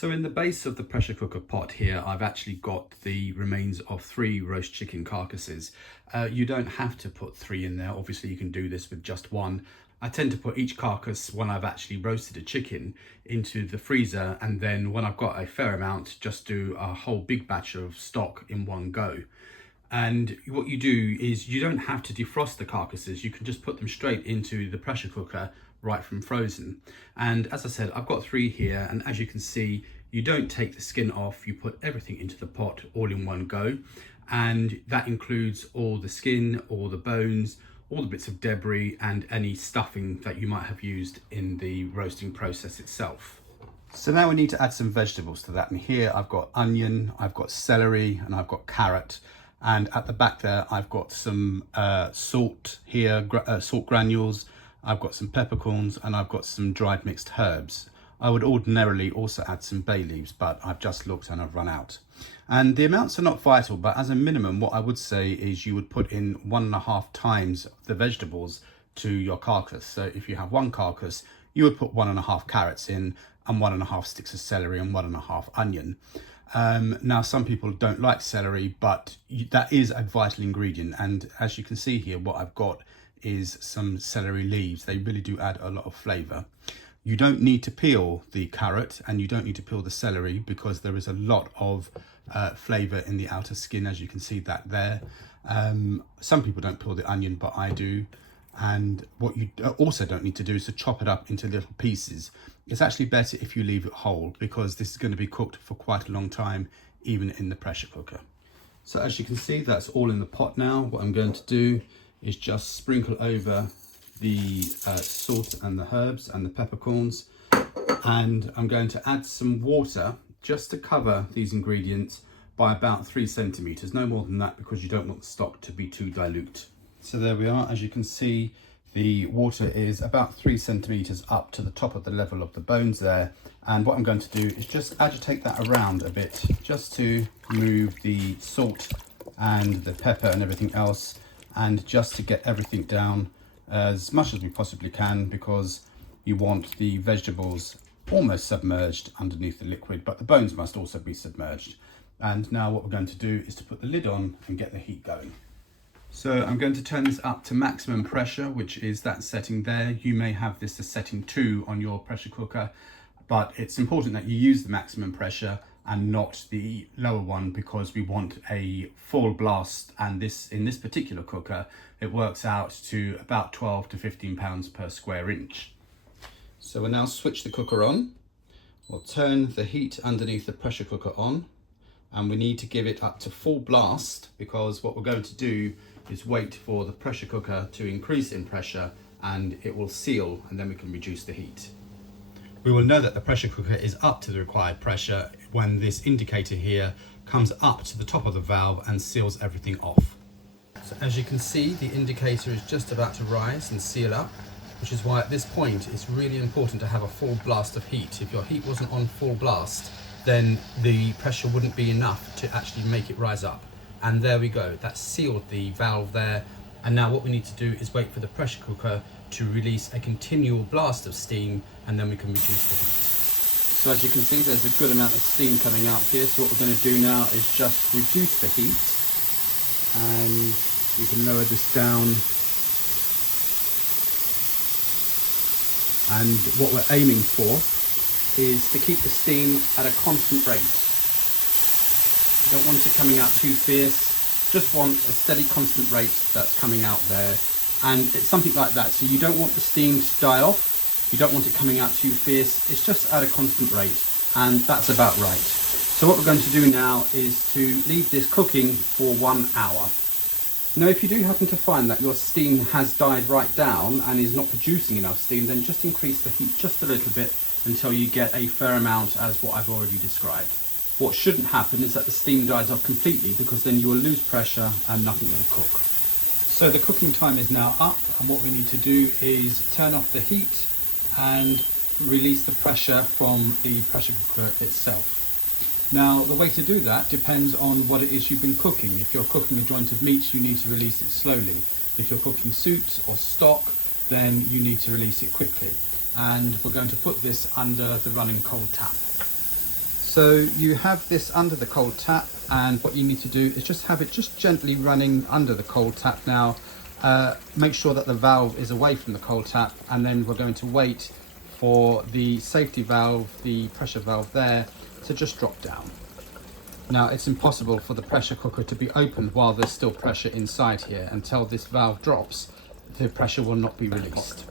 So in the base of the pressure cooker pot here, I've actually got the remains of 3 roast chicken carcasses. You don't have to put 3 in there. Obviously you can do this with just 1. I tend to put each carcass, when I've actually roasted a chicken, into the freezer, and then when I've got a fair amount, just do a whole big batch of stock in one go. And what you do is you don't have to defrost the carcasses. You can just put them straight into the pressure cooker right from frozen. And as I said, I've got 3 here, and as you can see, you don't take the skin off. You put everything into the pot all in one go, and that includes all the skin, all the bones, all the bits of debris, and any stuffing that you might have used in the roasting process itself. So now we need to add some vegetables to that, and here I've got onion, I've got celery, and I've got carrot. And at the back there, I've got some salt here, salt granules. I've got some peppercorns, and I've got some dried mixed herbs. I would ordinarily also add some bay leaves, but I've just looked and I've run out. And the amounts are not vital, but as a minimum, what I would say is you would put in 1.5 times the vegetables to your carcass. So if you have 1 carcass, you would put 1.5 carrots in, and 1.5 sticks of celery, and 1.5 onion. Now some people don't like celery, but that is a vital ingredient, and as you can see here, what I've got is some celery leaves. They really do add a lot of flavour. You don't need to peel the carrot, and you don't need to peel the celery, because there is a lot of flavour in the outer skin, as you can see that there. Some people don't peel the onion, but I do. And what you also don't need to do is to chop it up into little pieces. It's actually better if you leave it whole, because this is going to be cooked for quite a long time, even in the pressure cooker. So as you can see, that's all in the pot now. What I'm going to do is just sprinkle over the salt and the herbs and the peppercorns, and I'm going to add some water just to cover these ingredients by about 3 centimeters, no more than that, because you don't want the stock to be too dilute. So there we are. As you can see, the water is about 3 centimeters up to the top of the level of the bones there. And what I'm going to do is just agitate that around a bit, just to move the salt and the pepper and everything else, and just to get everything down as much as we possibly can, because you want the vegetables almost submerged underneath the liquid, but the bones must also be submerged. And now what we're going to do is to put the lid on and get the heat going. So I'm going to turn this up to maximum pressure, which is that setting there. You may have this as setting 2 on your pressure cooker, but it's important that you use the maximum pressure and not the lower one, because we want a full blast, and in this particular cooker it works out to about 12 to 15 pounds per square inch. So we'll now switch the cooker on. We'll turn the heat underneath the pressure cooker on, and we need to give it up to full blast, because what we're going to do is wait for the pressure cooker to increase in pressure, and it will seal, and then we can reduce the heat. We will know that the pressure cooker is up to the required pressure when this indicator here comes up to the top of the valve and seals everything off. So as you can see, the indicator is just about to rise and seal up, which is why at this point it's really important to have a full blast of heat. If your heat wasn't on full blast, then the pressure wouldn't be enough to actually make it rise up. And there we go, that's sealed the valve there. And now what we need to do is wait for the pressure cooker to release a continual blast of steam, and then we can reduce the heat. So as you can see, there's a good amount of steam coming out here. So what we're going to do now is just reduce the heat, and we can lower this down. And what we're aiming for is to keep the steam at a constant rate. You don't want it coming out too fierce, just want a steady constant rate that's coming out there. And it's something like that. So you don't want the steam to die off, you don't want it coming out too fierce, it's just at a constant rate, and that's about right. So what we're going to do now is to leave this cooking for 1 hour. Now if you do happen to find that your steam has died right down and is not producing enough steam, then just increase the heat just a little bit until you get a fair amount as what I've already described. What shouldn't happen is that the steam dies off completely, because then you will lose pressure and nothing will cook. So the cooking time is now up, and what we need to do is turn off the heat and release the pressure from the pressure cooker itself. Now the way to do that depends on what it is you've been cooking. If you're cooking a joint of meat, you need to release it slowly. If you're cooking soups or stock, then you need to release it quickly. And we're going to put this under the running cold tap. So you have this under the cold tap, and what you need to do is just have it just gently running under the cold tap now. Make sure that the valve is away from the cold tap, and then we're going to wait for the safety valve, the pressure valve there, to just drop down. Now it's impossible for the pressure cooker to be opened while there's still pressure inside here. Until this valve drops, the pressure will not be released.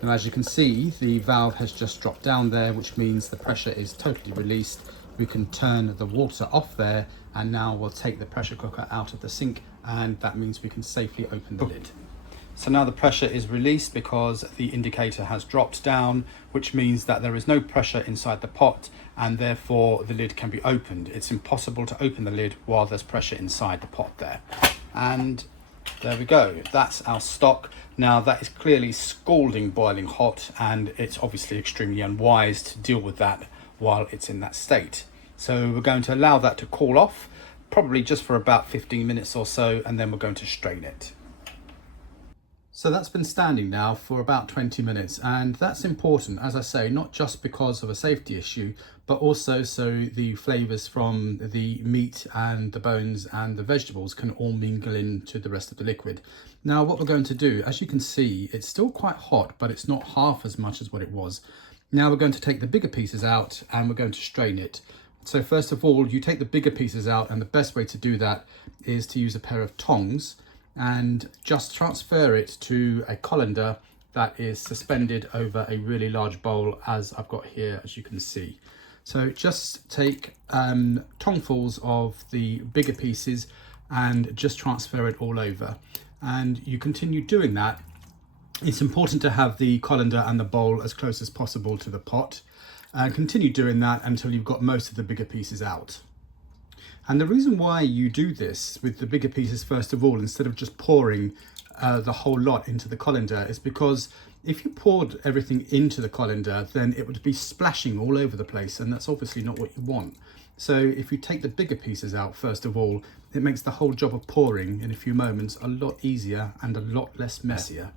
Now as you can see, the valve has just dropped down there, which means the pressure is totally released. We can turn the water off there, and now we'll take the pressure cooker out of the sink, and that means we can safely open the lid. So now the pressure is released because the indicator has dropped down, which means that there is no pressure inside the pot, and therefore the lid can be opened. It's impossible to open the lid while there's pressure inside the pot there. And there we go, that's our stock. Now that is clearly scalding boiling hot, and it's obviously extremely unwise to deal with that while it's in that state. So we're going to allow that to cool off, probably just for about 15 minutes or so, and then we're going to strain it. So that's been standing now for about 20 minutes, and that's important, as I say, not just because of a safety issue, but also so the flavours from the meat and the bones and the vegetables can all mingle into the rest of the liquid. Now what we're going to do, as you can see, it's still quite hot, but it's not half as much as what it was. Now we're going to take the bigger pieces out and we're going to strain it. So first of all, you take the bigger pieces out, and the best way to do that is to use a pair of tongs and just transfer it to a colander that is suspended over a really large bowl, as I've got here, as you can see. So just take tongfuls of the bigger pieces and just transfer it all over. And you continue doing that. It's important to have the colander and the bowl as close as possible to the pot, and continue doing that until you've got most of the bigger pieces out. And the reason why you do this with the bigger pieces first of all, instead of just pouring the whole lot into the colander, is because if you poured everything into the colander, then it would be splashing all over the place, and that's obviously not what you want. So if you take the bigger pieces out first of all, it makes the whole job of pouring in a few moments a lot easier and a lot less messier.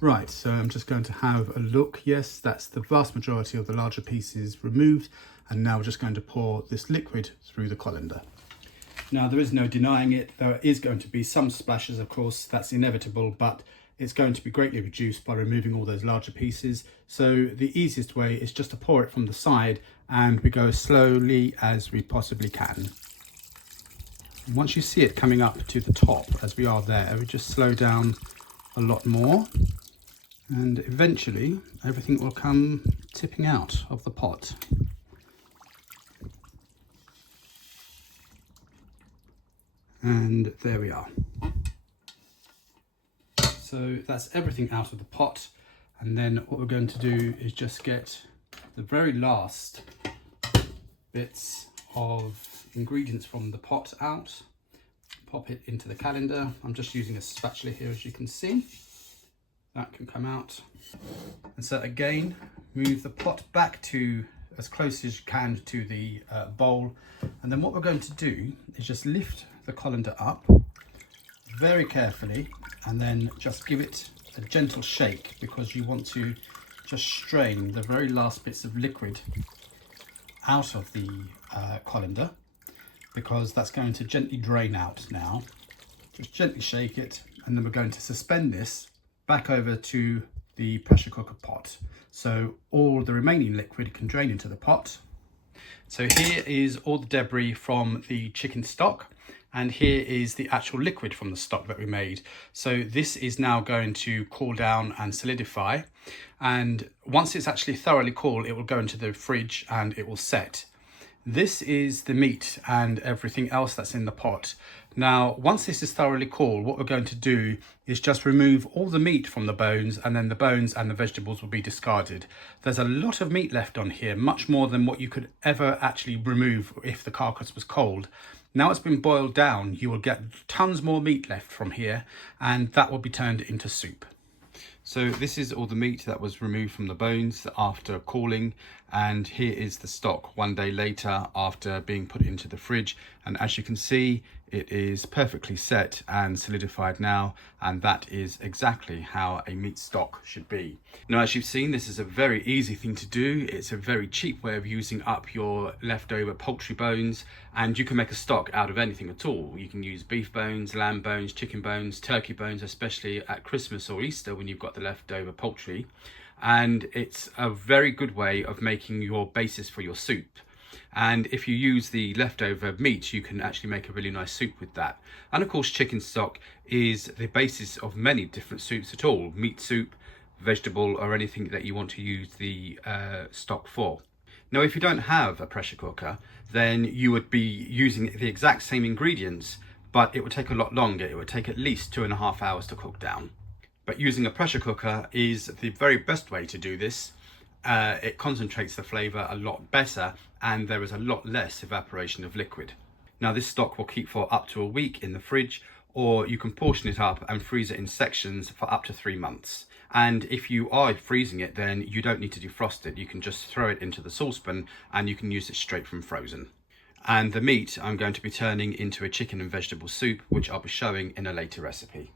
Right, so I'm just going to have a look. Yes, that's the vast majority of the larger pieces removed. And now we're just going to pour this liquid through the colander. Now there is no denying it, there is going to be some splashes, of course, that's inevitable, but it's going to be greatly reduced by removing all those larger pieces. So the easiest way is just to pour it from the side, and we go as slowly as we possibly can. Once you see it coming up to the top, as we are there, we just slow down a lot more, and eventually everything will come tipping out of the pot. And there we are. So that's everything out of the pot, and then what we're going to do is just get the very last bits of ingredients from the pot out, pop it into the colander. I'm just using a spatula here, as you can see. That can come out. And so again, move the pot back to as close as you can to the bowl, and then what we're going to do is just lift the colander up very carefully, and then just give it a gentle shake, because you want to just strain the very last bits of liquid out of the colander, because that's going to gently drain out now. Just gently shake it, and then we're going to suspend this back over to the pressure cooker pot, so all the remaining liquid can drain into the pot. So here is all the debris from the chicken stock, and here is the actual liquid from the stock that we made. So this is now going to cool down and solidify, and once it's actually thoroughly cool, it will go into the fridge and it will set. This is the meat and everything else that's in the pot. Now, once this is thoroughly cool, what we're going to do is just remove all the meat from the bones, and then the bones and the vegetables will be discarded. There's a lot of meat left on here, much more than what you could ever actually remove if the carcass was cold. Now it's been boiled down, you will get tons more meat left from here, and that will be turned into soup. So this is all the meat that was removed from the bones after cooling, and here is the stock 1 day later after being put into the fridge. And as you can see, It is perfectly set and solidified now, and that is exactly how a meat stock should be. Now, as you've seen, this is a very easy thing to do. It's a very cheap way of using up your leftover poultry bones, and you can make a stock out of anything at all. You can use beef bones, lamb bones, chicken bones, turkey bones, especially at Christmas or Easter when you've got the leftover poultry. And it's a very good way of making your basis for your soup. And if you use the leftover meat, you can actually make a really nice soup with that. And of course, chicken stock is the basis of many different soups at all: meat soup, vegetable, or anything that you want to use the stock for. Now, if you don't have a pressure cooker, then you would be using the exact same ingredients, but it would take a lot longer. It would take at least 2.5 hours to cook down. But using a pressure cooker is the very best way to do this. It concentrates the flavour a lot better, and there is a lot less evaporation of liquid. Now, this stock will keep for up to a week in the fridge, or you can portion it up and freeze it in sections for up to 3 months. And if you are freezing it, then you don't need to defrost it. You can just throw it into the saucepan and you can use it straight from frozen. And the meat I'm going to be turning into a chicken and vegetable soup, which I'll be showing in a later recipe.